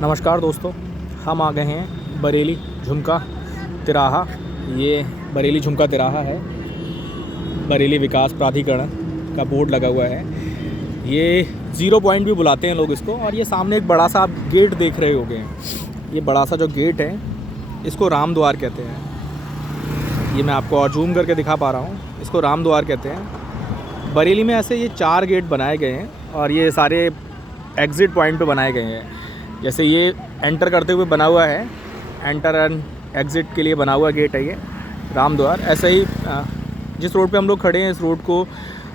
नमस्कार दोस्तों, हम आ गए हैं बरेली झुमका तिराहा। ये बरेली झुमका तिराहा है, बरेली विकास प्राधिकरण का बोर्ड लगा हुआ है। ये 0 पॉइंट भी बुलाते हैं लोग इसको। और ये सामने एक बड़ा सा आप गेट देख रहे होंगे। ये बड़ा सा जो गेट है इसको राम द्वार कहते हैं। ये मैं आपको और जूम करके दिखा पा रहा हूँ, इसको राम द्वार कहते हैं। बरेली में ऐसे ये 4 गेट बनाए गए हैं और ये सारे एग्ज़िट पॉइंट पे बनाए गए हैं। जैसे ये एंटर करते हुए बना हुआ है, एंटर एंड एग्ज़िट के लिए बना हुआ गेट है ये राम द्वार। ऐसे ही जिस रोड पे हम लोग खड़े हैं इस रोड को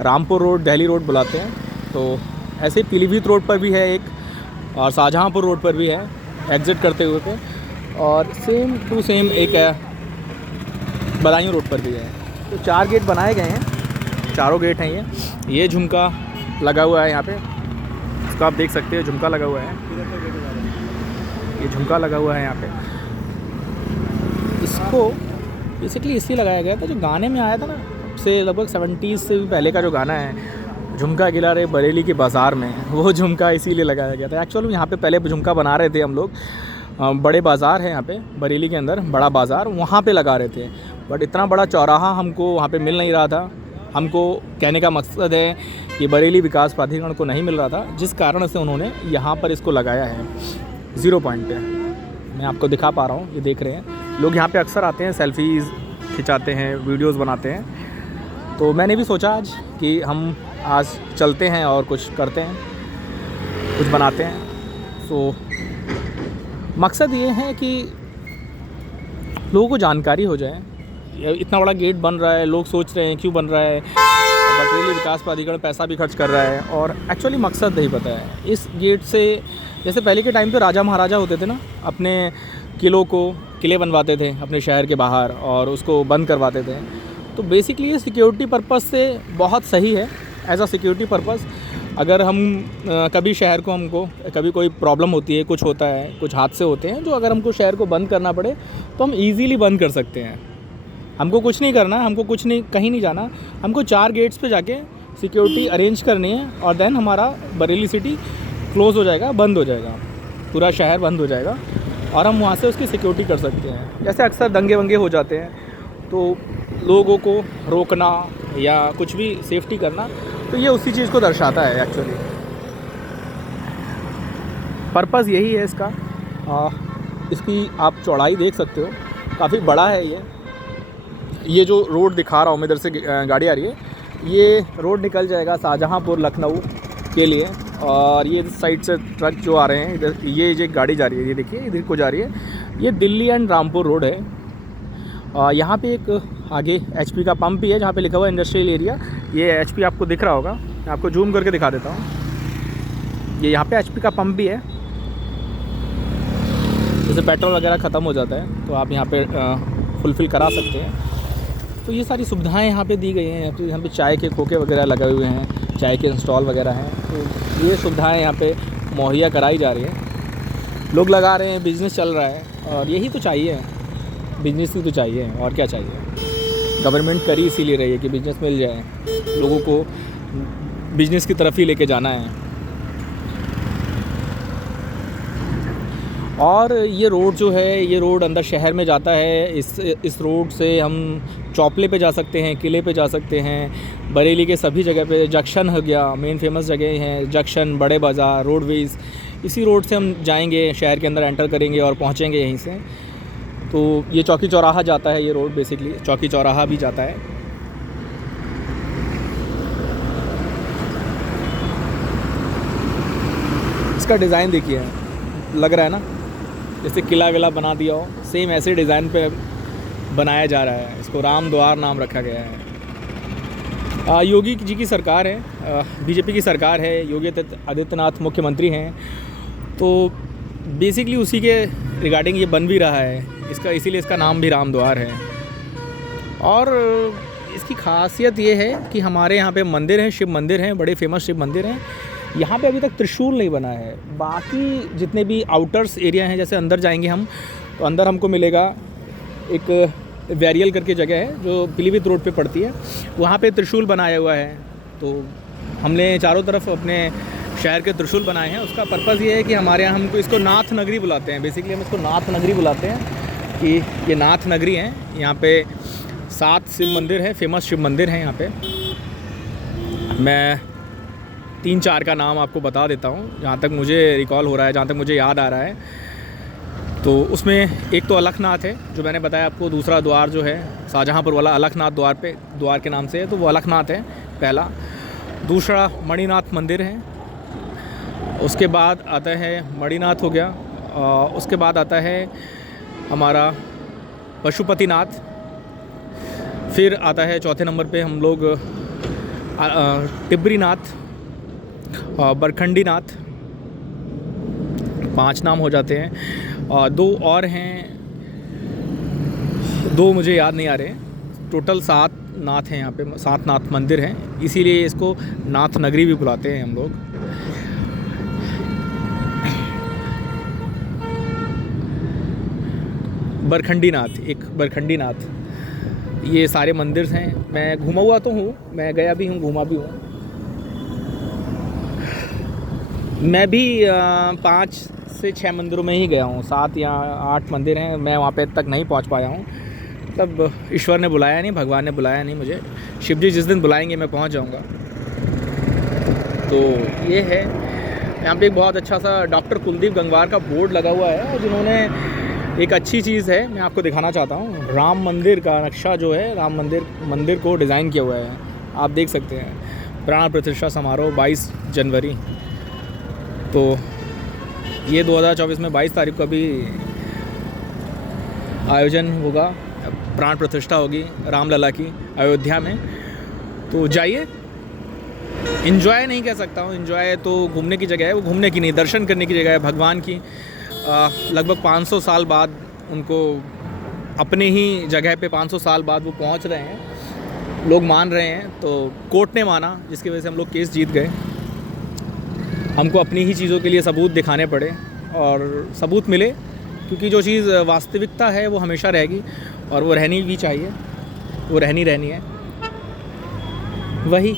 रामपुर रोड, दिल्ली रोड बुलाते हैं। तो ऐसे ही पीलीभीत रोड पर भी है एक, और शाहजहाँपुर रोड पर भी है एग्ज़िट करते हुए पे, और सेम टू सेम एक है बदायूं रोड पर भी है। तो 4 गेट बनाए गए हैं, चारों गेट हैं ये झुमका लगा हुआ है यहाँ पे। इसको आप देख सकते हैं, झुमका लगा हुआ है, ये झुमका लगा हुआ है यहाँ पे। इसको बेसिकली इसलिए लगाया गया था, जो गाने में आया था ना से लगभग 70s से भी पहले का जो गाना है, झुमका गिरा रे बरेली के बाज़ार में, वो झुमका इसीलिए लगाया गया था। एक्चुअली यहाँ पे पहले झुमका बना रहे थे हम लोग, बड़े बाज़ार है यहाँ पे बरेली के अंदर, बड़ा बाज़ार, वहाँ पे लगा रहे थे। बट इतना बड़ा चौराहा हमको वहाँ पे मिल नहीं रहा था। हमको कहने का मकसद है कि बरेली विकास प्राधिकरण को नहीं मिल रहा था, जिस कारण से उन्होंने यहाँ पर इसको लगाया है 0 पॉइंट पे। मैं आपको दिखा पा रहा हूँ, ये देख रहे हैं लोग यहाँ पे अक्सर आते हैं, सेल्फीज़ खिंचाते हैं, वीडियोज़ बनाते हैं। तो मैंने भी सोचा आज कि हम आज चलते हैं और कुछ करते हैं, कुछ बनाते हैं। सो मकसद ये है कि लोगों को जानकारी हो जाए। इतना बड़ा गेट बन रहा है, लोग सोच रहे हैं क्यों बन रहा है, बरेली विकास प्राधिकरण पैसा भी खर्च कर रहा है और एक्चुअली मकसद नहीं पता है। इस गेट से जैसे पहले के टाइम पे राजा महाराजा होते थे ना, अपने किले बनवाते थे अपने शहर के बाहर और उसको बंद करवाते थे। तो बेसिकली ये सिक्योरिटी पर्पस से बहुत सही है, एज अ सिक्योरिटी पर्पस। अगर हम कभी शहर को, हमको कभी कोई प्रॉब्लम होती है, कुछ होता है, कुछ हादसे होते हैं, जो अगर हमको शहर को बंद करना पड़े तो हम ईज़िली बंद कर सकते हैं। हमको कुछ नहीं करना, हमको कुछ नहीं, कहीं नहीं जाना, हमको 4 गेट्स पे जाके सिक्योरिटी अरेंज करनी है और देन हमारा बरेली सिटी क्लोज़ हो जाएगा, बंद हो जाएगा, पूरा शहर बंद हो जाएगा और हम वहाँ से उसकी सिक्योरिटी कर सकते हैं। जैसे अक्सर दंगे वंगे हो जाते हैं तो लोगों को रोकना या कुछ भी सेफ्टी करना, तो ये उसी चीज़ को दर्शाता है। एक्चुअली पर्पज़ यही है इसका। इसकी आप चौड़ाई देख सकते हो, काफ़ी बड़ा है ये जो रोड दिखा रहा हूँ मैं, इधर से गाड़ी आ रही है, ये रोड निकल जाएगा शाहजहाँपुर लखनऊ के लिए। और ये साइड से ट्रक जो आ रहे हैं इधर, ये जो गाड़ी जा रही है, ये देखिए इधर को जा रही है, ये दिल्ली एंड रामपुर रोड है। यहाँ पे एक आगे HP का पंप भी है जहाँ पे लिखा हुआ है इंडस्ट्रियल एरिया। ये HP आपको दिख रहा होगा, मैं आपको जूम करके दिखा देता हूँ। ये यहाँ पे HP का पंप भी है। जैसे पेट्रोल वगैरह ख़त्म हो जाता है तो आप यहाँ पे फुलफ़िल करा सकते हैं। तो ये सारी सुविधाएं यहाँ पे दी गई हैं। यहाँ पे चाय के खोखे वगैरह लगे हुए हैं, चाय के इंस्टॉल वगैरह हैं। तो ये सुविधाएं यहाँ पे मुहैया कराई जा रही हैं, लोग लगा रहे हैं, बिज़नेस चल रहा है और यही तो चाहिए, बिज़नेस ही तो चाहिए और क्या चाहिए। गवर्नमेंट कर ही इसीलिए रही है कि बिज़नेस मिल जाए, लोगों को बिज़नेस की तरफ ही लेके जाना है। और ये रोड जो है, ये रोड अंदर शहर में जाता है। इस रोड से हम चौपले पे जा सकते हैं, किले पे जा सकते हैं, बरेली के सभी जगह पे। जंक्शन हो गया, मेन फेमस जगह हैं जंक्शन, बड़े बाज़ार, रोडवेज़, इसी रोड से हम जाएंगे, शहर के अंदर एंटर करेंगे और पहुंचेंगे यहीं से। तो ये चौकी चौराहा जाता है, ये रोड बेसिकली चौकी चौराहा भी जाता है। इसका डिज़ाइन देखिए, लग रहा है ना जैसे किला विला बना दिया हो, सेम ऐसे डिज़ाइन पे बनाया जा रहा है। इसको राम द्वार नाम रखा गया है। योगी जी की सरकार है, BJP की सरकार है, योगी आदित्यनाथ मुख्यमंत्री हैं। तो बेसिकली उसी के रिगार्डिंग ये बन भी रहा है, इसका इसीलिए इसका नाम भी राम द्वार है। और इसकी खासियत ये है कि हमारे यहाँ पे मंदिर हैं, शिव मंदिर हैं, बड़े फेमस शिव मंदिर हैं। यहाँ पे अभी तक त्रिशूल नहीं बना है। बाकी जितने भी आउटर्स एरिया हैं, जैसे अंदर जाएंगे हम तो अंदर हमको मिलेगा एक वेरियल करके जगह है जो पीलीभीत रोड पे पड़ती है, वहाँ पे त्रिशूल बनाया हुआ है। तो हमने चारों तरफ अपने शहर के त्रिशूल बनाए हैं। उसका पर्पज़ ये है कि हमारे यहाँ हमको इसको नाथ नगरी बुलाते हैं। बेसिकली हम इसको नाथ नगरी बुलाते हैं कि ये नाथ नगरी है। यहाँ पे 7 शिव मंदिर है, फेमस शिव मंदिर हैं यहाँ पे। मैं 3-4 का नाम आपको बता देता हूँ जहाँ तक मुझे रिकॉल हो रहा है, जहाँ तक मुझे याद आ रहा है। तो उसमें एक तो अलखनाथ है जो मैंने बताया आपको। दूसरा द्वार जो है शाहजहाँपुर वाला अलखनाथ द्वार के नाम से है, तो वो अलखनाथ है पहला। दूसरा मणिनाथ मंदिर है। उसके बाद आता है मणिनाथ हो गया। उसके बाद आता है हमारा पशुपतिनाथ। फिर आता है चौथे नंबर पे हम लोग टिब्रीनाथ, बरखंडीनाथ। 5 नाम हो जाते हैं। और 2 और हैं, 2 मुझे याद नहीं आ रहे। टोटल 7 नाथ हैं यहाँ पे, 7 नाथ मंदिर हैं, इसीलिए इसको नाथ नगरी भी बुलाते हैं हम लोग। बरखंडीनाथ, एक बरखंडीनाथ, ये सारे मंदिर हैं। मैं घूमा हुआ तो हूँ, मैं गया भी हूँ, घूमा भी हूँ। मैं भी 5 से 6 मंदिरों में ही गया हूँ। 7 या 8 मंदिर हैं, मैं वहाँ पे तक नहीं पहुँच पाया हूँ। तब ईश्वर ने बुलाया नहीं, भगवान ने बुलाया नहीं मुझे। शिव जी जिस दिन बुलाएंगे मैं पहुँच जाऊँगा। तो ये है यहाँ पे एक बहुत अच्छा सा डॉक्टर कुलदीप गंगवार का बोर्ड लगा हुआ है, जिन्होंने एक अच्छी चीज़ है, मैं आपको दिखाना चाहता हूँ। राम मंदिर का नक्शा जो है, राम मंदिर को डिज़ाइन किया हुआ है, आप देख सकते हैं। प्राण प्रतिष्ठा समारोह 22 जनवरी। तो ये 2024 में 22 तारीख को अभी आयोजन होगा, प्राण प्रतिष्ठा होगी रामलला की अयोध्या में। तो जाइए, इन्जॉय नहीं कह सकता हूँ, इन्जॉय तो घूमने की जगह है, वो घूमने की नहीं, दर्शन करने की जगह है भगवान की। लगभग 500 साल बाद उनको अपने ही जगह पे 500 साल बाद वो पहुंच रहे हैं, लोग मान रहे हैं। तो कोर्ट ने माना, जिसकी वजह से हम लोग केस जीत गए। हमको अपनी ही चीज़ों के लिए सबूत दिखाने पड़े और सबूत मिले, क्योंकि जो चीज़ वास्तविकता है वो हमेशा रहेगी और वो रहनी भी चाहिए, वो रहनी है। वही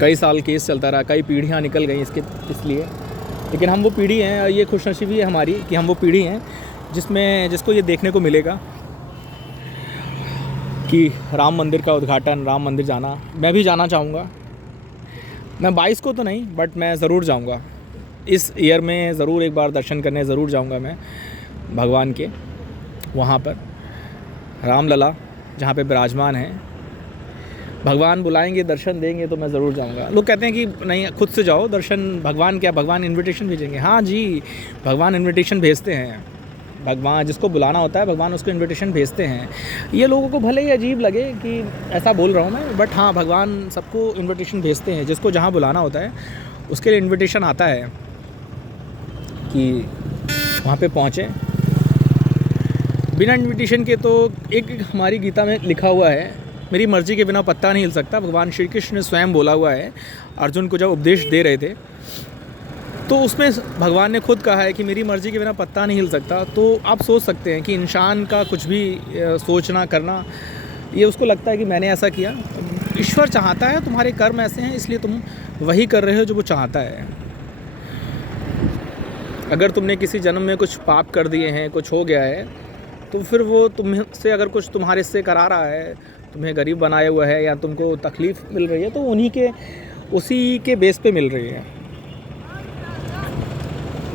कई साल केस चलता रहा, कई पीढ़ियाँ निकल गई इसलिए। लेकिन हम वो पीढ़ी हैं, और ये खुशनसीबी है हमारी कि हम वो पीढ़ी हैं जिसको ये देखने को मिलेगा कि राम मंदिर का उद्घाटन, राम मंदिर जाना। मैं भी जाना चाहूँगा। मैं 22 को तो नहीं, बट मैं ज़रूर जाऊँगा इस ईयर में, ज़रूर एक बार दर्शन करने ज़रूर जाऊँगा मैं भगवान के। वहाँ पर रामलला जहाँ पे विराजमान हैं, भगवान बुलाएंगे, दर्शन देंगे तो मैं ज़रूर जाऊंगा। लोग कहते हैं कि नहीं खुद से जाओ दर्शन, भगवान क्या, भगवान इनविटेशन भेजेंगे। हाँ जी, भगवान इनविटेशन भेजते हैं। भगवान जिसको बुलाना होता है, भगवान उसको इनविटेशन भेजते हैं। ये लोगों को भले ही अजीब लगे कि ऐसा बोल रहा हूँ मैं, बट हाँ, भगवान सबको इन्विटेशन भेजते हैं। जिसको जहाँ बुलाना होता है उसके लिए इन्विटेशन आता है कि वहाँ पर पहुँचें। बिना इन्विटेशन के तो एक हमारी गीता में लिखा हुआ है, मेरी मर्ज़ी के बिना पत्ता नहीं हिल सकता। भगवान श्री कृष्ण ने स्वयं बोला हुआ है अर्जुन को जब उपदेश दे रहे थे, तो उसमें भगवान ने खुद कहा है कि मेरी मर्ज़ी के बिना पत्ता नहीं हिल सकता। तो आप सोच सकते हैं कि इंसान का कुछ भी सोचना करना, ये उसको लगता है कि मैंने ऐसा किया। ईश्वर चाहता है, तुम्हारे कर्म ऐसे हैं इसलिए तुम वही कर रहे हो जो वो चाहता है। अगर तुमने किसी जन्म में कुछ पाप कर दिए हैं, कुछ हो गया है, तो फिर वो तुमसे अगर कुछ तुम्हारे से करा रहा है, तुम्हें गरीब बनाया हुआ है या तुमको तकलीफ़ मिल रही है, तो उसी के बेस पे मिल रही है।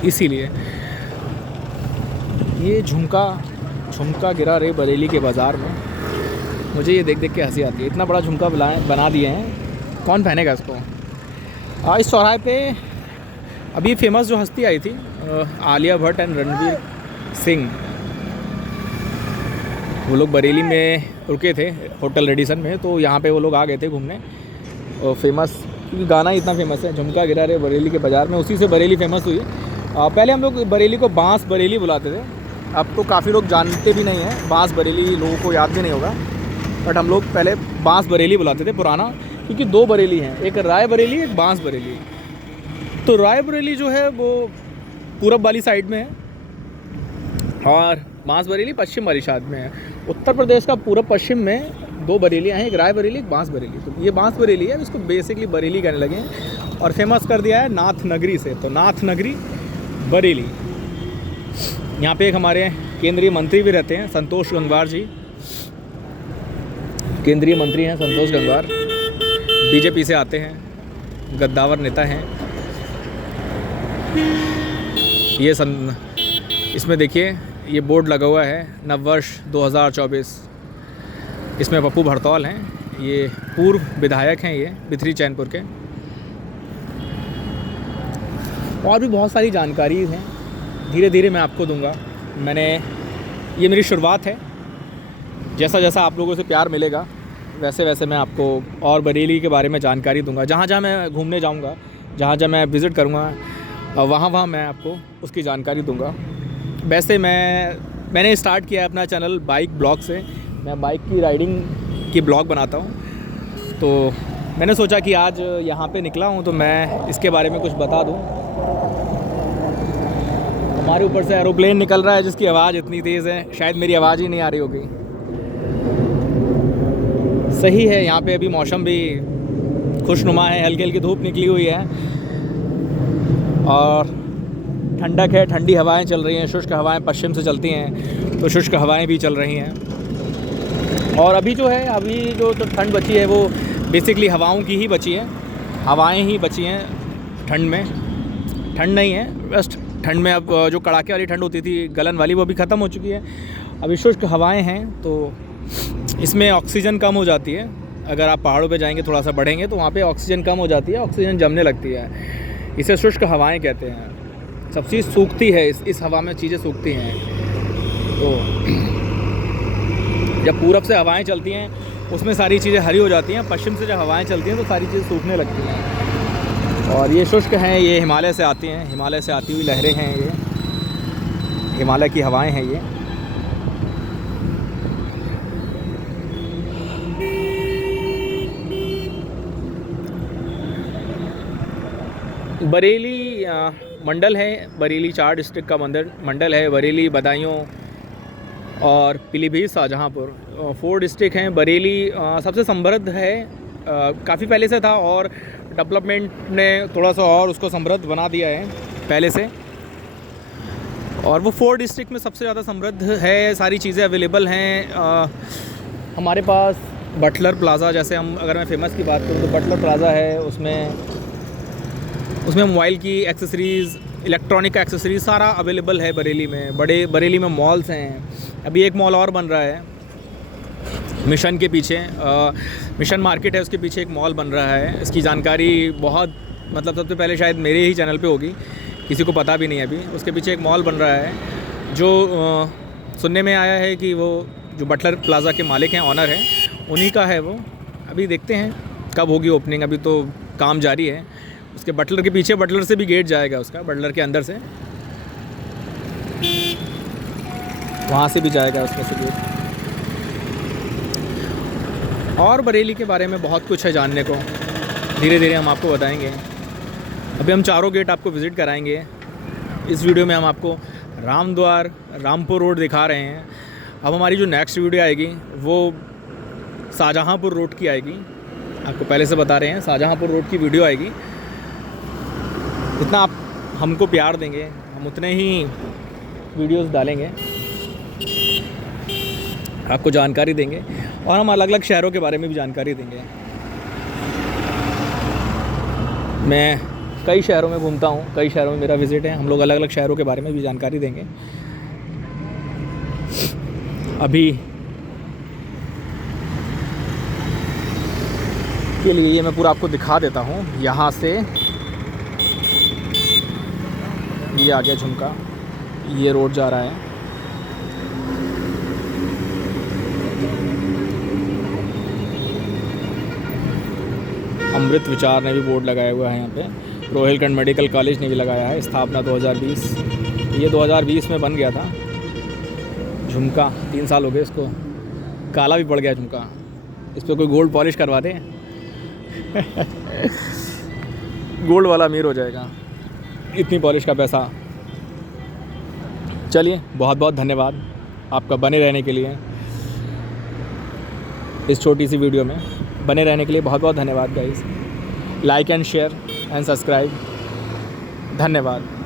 इसीलिए ये झुमका गिरा रे बरेली के बाज़ार में, मुझे ये देख के हंसी आती है। इतना बड़ा झुमका बना दिए हैं, कौन पहनेगा इसको। इस चौराहे पे अभी फेमस जो हस्ती आई थी, आलिया भट्ट एंड रणवीर सिंह, वो लोग बरेली में रुके थे होटल रेडिसन में, तो यहाँ पे वो लोग आ गए थे घूमने। और फेमस, क्योंकि गाना इतना फेमस है, झुमका गिरा रे बरेली के बाज़ार में, उसी से बरेली फेमस हुई। पहले हम लोग बरेली को बांस बरेली बुलाते थे, अब तो काफ़ी लोग जानते भी नहीं हैं। बांस बरेली लोगों को याद भी नहीं होगा, बट हम लोग पहले बांस बरेली बुलाते थे पुराना, क्योंकि 2 बरेली हैं, एक राय बरेली, एक बांस बरेली। तो राय बरेली जो है वो पूरब वाली साइड में है और बांस बरेली पश्चिम वाली साइड में है। उत्तर प्रदेश का पूर्व पश्चिम में 2 बरेलियाँ हैं, एक राय बरेली, एक बांस बरेली। तो ये बांस बरेली है, इसको बेसिकली बरेली कहने लगे हैं और फेमस कर दिया है नाथ नगरी से। तो नाथ नगरी बरेली। यहाँ पे एक हमारे केंद्रीय मंत्री भी रहते हैं, संतोष गंगवार जी, केंद्रीय मंत्री हैं संतोष गंगवार, बीजेपी से आते हैं, गद्दावर नेता हैं ये। इसमें देखिए ये बोर्ड लगा हुआ है नववर्ष 2024। इसमें पप्पू भड़तौल हैं, ये पूर्व विधायक हैं, ये बिथरी चैनपुर के। और भी बहुत सारी जानकारी हैं, धीरे धीरे मैं आपको दूंगा। ये मेरी शुरुआत है, जैसा जैसा आप लोगों से प्यार मिलेगा वैसे वैसे मैं आपको और बरेली के बारे में जानकारी दूंगा। जहाँ जहाँ मैं घूमने जाऊँगा, जहाँ जहाँ मैं विज़िट करूँगा, वहाँ मैं आपको उसकी जानकारी दूंगा। वैसे मैंने स्टार्ट किया है अपना चैनल बाइक ब्लॉग से। मैं बाइक की राइडिंग की ब्लॉग बनाता हूँ, तो मैंने सोचा कि आज यहाँ पे निकला हूँ तो मैं इसके बारे में कुछ बता दूँ। हमारे ऊपर से एरोप्लेन निकल रहा है जिसकी आवाज़ इतनी तेज़ है, शायद मेरी आवाज़ ही नहीं आ रही होगी। सही है, यहाँ पे अभी मौसम भी खुशनुमा है, हल्की हल्की धूप निकली हुई है और ठंडक है, ठंडी हवाएं चल रही हैं, शुष्क हवाएं पश्चिम से चलती हैं तो शुष्क हवाएं भी चल रही हैं। और अभी जो ठंड बची है वो बेसिकली हवाओं की ही बची है, हवाएं ही बची हैं ठंड में। ठंड नहीं है, बस ठंड में अब जो कड़ाके वाली ठंड होती थी, गलन वाली, वो भी ख़त्म हो चुकी है। अभी शुष्क हवाएं हैं तो इसमें ऑक्सीजन कम हो जाती है। अगर आप पहाड़ों पे जाएंगे, थोड़ा सा बढ़ेंगे तो वहाँ पे ऑक्सीजन कम हो जाती है, ऑक्सीजन जमने लगती है, इसे शुष्क हवाएं कहते हैं। सब चीज़ सूखती है, इस हवा में चीज़ें सूखती हैं। तो जब पूरब से हवाएं चलती हैं उसमें सारी चीज़ें हरी हो जाती हैं, पश्चिम से जब हवाएं चलती हैं तो सारी चीज़ें सूखने लगती हैं। और ये शुष्क हैं, ये हिमालय से आती हैं, हिमालय से आती हुई लहरें हैं, ये हिमालय की हवाएं हैं ये। बरेली मंडल है, बरेली 4 डिस्ट्रिक्ट का मंडल है। बरेली, बदायूं और पीलीभीत, शाहजहांपुर 4 डिस्ट्रिक्ट हैं। बरेली सबसे समृद्ध है, काफ़ी पहले से था और डेवलपमेंट ने थोड़ा सा और उसको समृद्ध बना दिया है पहले से। और वो 4 डिस्ट्रिक्ट में सबसे ज़्यादा समृद्ध है, सारी चीज़ें अवेलेबल हैं। हमारे पास बटलर प्लाज़ा, जैसे अगर मैं फ़ेमस की बात करूँ तो बटलर प्लाज़ा है, उसमें मोबाइल की एक्सेसरीज़, इलेक्ट्रॉनिक का एक्सेसरीज़ सारा अवेलेबल है बरेली में। बरेली में मॉल्स हैं, अभी एक मॉल और बन रहा है मिशन के पीछे, मिशन मार्केट है, उसके पीछे एक मॉल बन रहा है। इसकी जानकारी बहुत सबसे पहले शायद मेरे ही चैनल पे होगी, किसी को पता भी नहीं है अभी। उसके पीछे एक मॉल बन रहा है जो सुनने में आया है कि वो जो बटलर प्लाज़ा के मालिक हैं, ऑनर हैं, उन्हीं का है वो। अभी देखते हैं कब होगी ओपनिंग, अभी तो काम जारी है। उसके बटलर के पीछे, बटलर से भी गेट जाएगा उसका, बटलर के अंदर से, वहाँ से भी जाएगा उसका से गेट। और बरेली के बारे में बहुत कुछ है जानने को, धीरे धीरे हम आपको बताएंगे। अभी हम 4 गेट आपको विज़िट कराएंगे। इस वीडियो में हम आपको रामद्वार, रामपुर रोड दिखा रहे हैं। अब हमारी जो नेक्स्ट वीडियो आएगी वो शाहजहांपुर रोड की आएगी। आपको पहले से बता रहे हैं, शाहजहांपुर रोड की वीडियो आएगी। जितना आप हमको प्यार देंगे हम उतने ही वीडियोस डालेंगे, आपको जानकारी देंगे और हम अलग अलग शहरों के बारे में भी जानकारी देंगे। मैं कई शहरों में घूमता हूँ, कई शहरों में मेरा विज़िट है, हम लोग अलग अलग शहरों के बारे में भी जानकारी देंगे। अभी के लिए ये मैं पूरा आपको दिखा देता हूँ। यहाँ से ये आ गया झुमका, ये रोड जा रहा है। अमृत विचार ने भी बोर्ड लगाया हुआ है यहाँ पे। रोहिलखंड मेडिकल कॉलेज ने भी लगाया है, स्थापना 2020। ये 2020 में बन गया था झुमका, 3 साल हो गए इसको। काला भी पड़ गया झुमका, इस पर कोई गोल्ड पॉलिश करवा दें गोल्ड वाला अमीर हो जाएगा, इतनी पॉलिश का पैसा। चलिए, बहुत बहुत धन्यवाद आपका बने रहने के लिए। इस छोटी सी वीडियो में। बने रहने के लिए बहुत बहुत धन्यवाद guys. Like and share and subscribe. धन्यवाद।